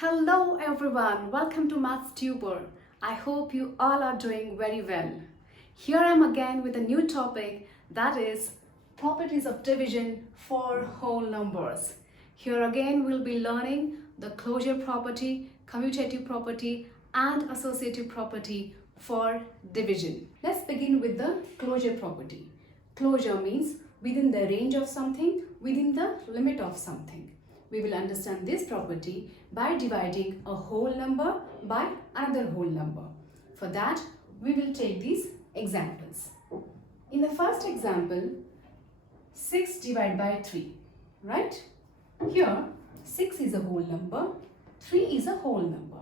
Hello everyone, welcome to Maths Tuber. I hope you all are doing very well. Here I am again with a new topic, that is properties of division for whole numbers. Here again we'll be learning the closure property, commutative property and associative property for division. Let's begin with the closure property. Closure means within the range of something, within the limit of something. We will understand this property by dividing a whole number by another whole number. For that, we will take these examples. In the first example, 6 divided by 3, right? Here, 6 is a whole number, 3 is a whole number.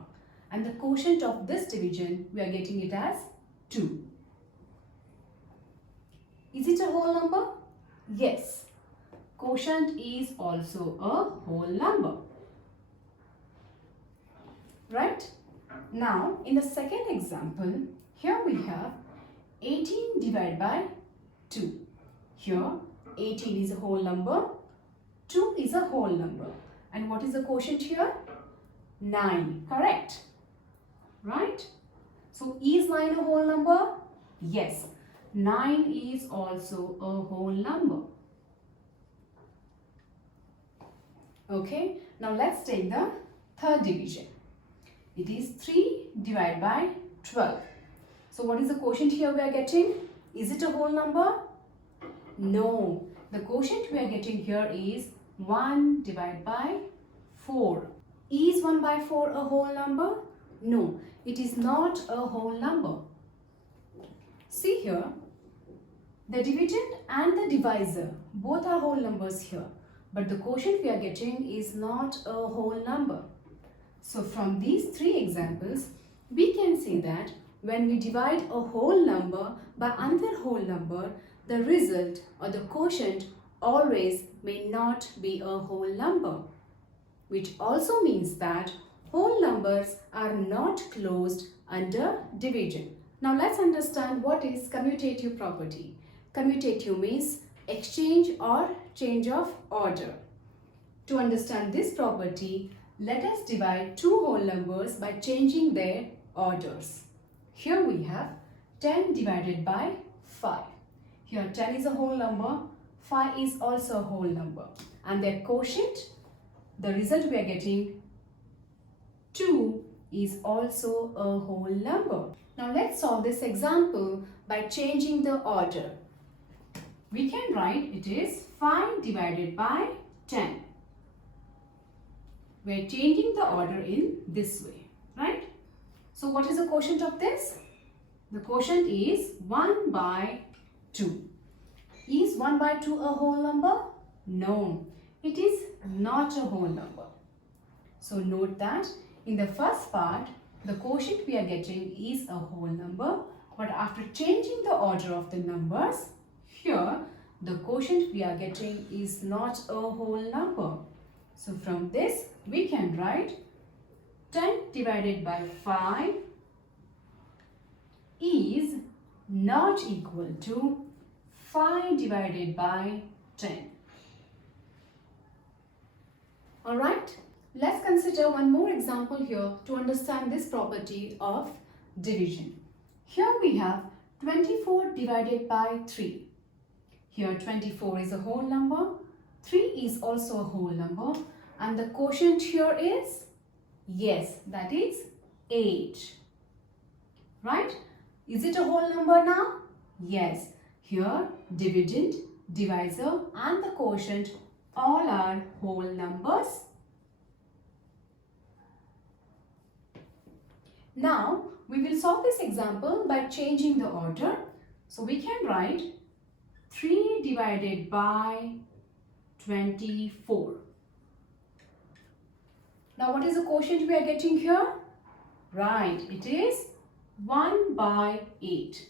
And the quotient of this division, we are getting it as 2. Is it a whole number? Yes. Quotient is also a whole number, right? Now, in the second example, here we have 18 divided by 2. Here, 18 is a whole number, 2 is a whole number. And what is the quotient here? 9, correct? Right? So, is 9 a whole number? Yes, 9 is also a whole number. Okay, now let's take the third division. It is 3 divided by 12. So what is the quotient here we are getting? Is it a whole number? No, the quotient we are getting here is 1 divided by 4. Is 1 by 4 a whole number? No, it is not a whole number. See here, the dividend and the divisor, both are whole numbers here. But the quotient we are getting is not a whole number. So from these three examples, we can say that when we divide a whole number by another whole number, the result or the quotient always may not be a whole number. Which also means that whole numbers are not closed under division. Now let's understand what is commutative property. Commutative means exchange or change of order. To understand this property, let us divide two whole numbers by changing their orders. Here we have 10 divided by 5. Here 10 is a whole number, 5 is also a whole number. And their quotient, the result we are getting, 2 is also a whole number. Now let's solve this example by changing the order. We can write it is 5 divided by 10. We are changing the order in this way, right? So what is the quotient of this? The quotient is 1 by 2. Is 1 by 2 a whole number? No, it is not a whole number. So note that in the first part, the quotient we are getting is a whole number, but after changing the order of the numbers, here, the quotient we are getting is not a whole number. So from this, we can write 10 divided by 5 is not equal to 5 divided by 10. Alright, let's consider one more example here to understand this property of division. Here we have 24 divided by 3. Here 24 is a whole number, 3 is also a whole number, and the quotient here is, yes, that is 8. Right? Is it a whole number now? Yes. Here dividend, divisor and the quotient all are whole numbers. Now we will solve this example by changing the order. So we can write 3 divided by 24. Now what is the quotient we are getting here? Right, it is 1 by 8.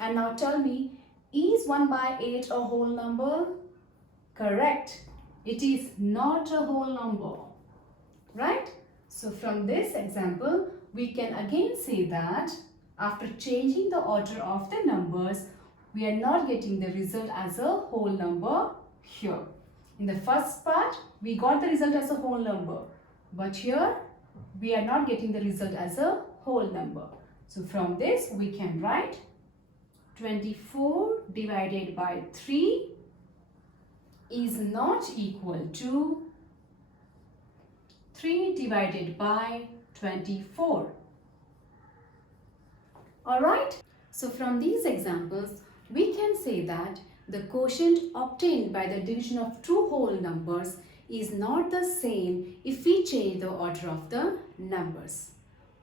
And now tell me, is 1 by 8 a whole number? Correct, it is not a whole number. Right? So from this example, we can again say that after changing the order of the numbers, we are not getting the result as a whole number here. In the first part, we got the result as a whole number. but here we are not getting the result as a whole number. So from this we can write 24 divided by 3 is not equal to 3 divided by 24. Alright, so from these examples we can say that the quotient obtained by the division of two whole numbers is not the same if we change the order of the numbers,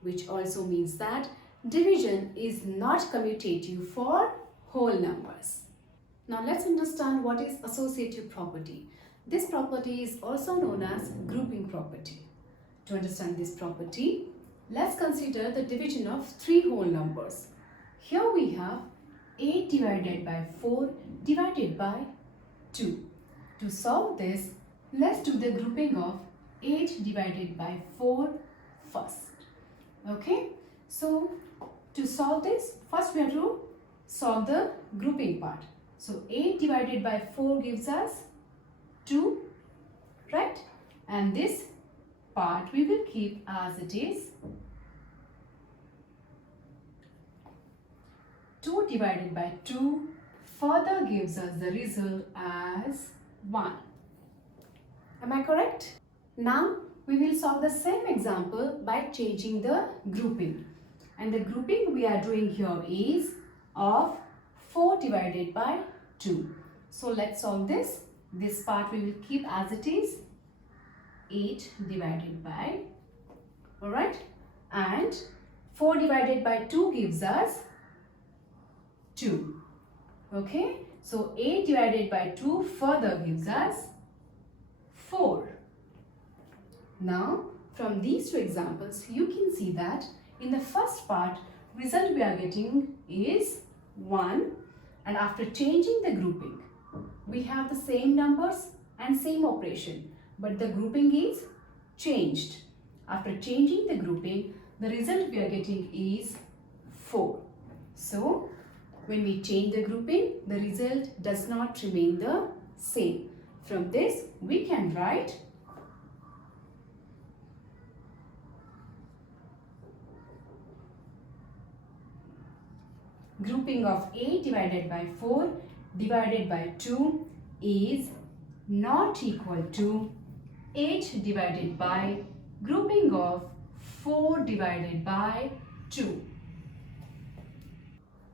which also means that division is not commutative for whole numbers. Now let's understand what is associative property. This property is also known as grouping property. To understand this property, let's consider the division of three whole numbers. Here we have 8 divided by 4 divided by 2. To solve this, let's do the grouping of 8 divided by 4 first. Okay, so to solve this, first we have to solve the grouping part. So 8 divided by 4 gives us 2, right? And this part we will keep as it is. 2 divided by 2 further gives us the result as 1. Am I correct? Now we will solve the same example by changing the grouping. And the grouping we are doing here is of 4 divided by 2. So let's solve this. This part we will keep as it is, 8 divided by, alright, and 4 divided by 2 gives us 2. Okay, so 8 divided by 2 further gives us 4. Now from these two examples you can see that in the first part result we are getting is 1, and after changing the grouping we have the same numbers and same operation, but the grouping is changed. After changing the grouping, the result we are getting is 4. So when we change the grouping, the result does not remain the same. From this we can write grouping of 8 divided by 4 divided by 2 is not equal to 8 divided by grouping of 4 divided by 2.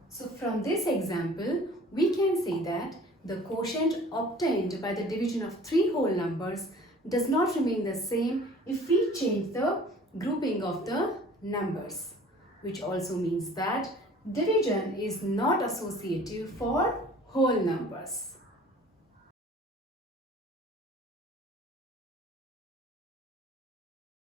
So from this example, we can say that the quotient obtained by the division of three whole numbers does not remain the same if we change the grouping of the numbers, which also means that division is not associative for whole numbers.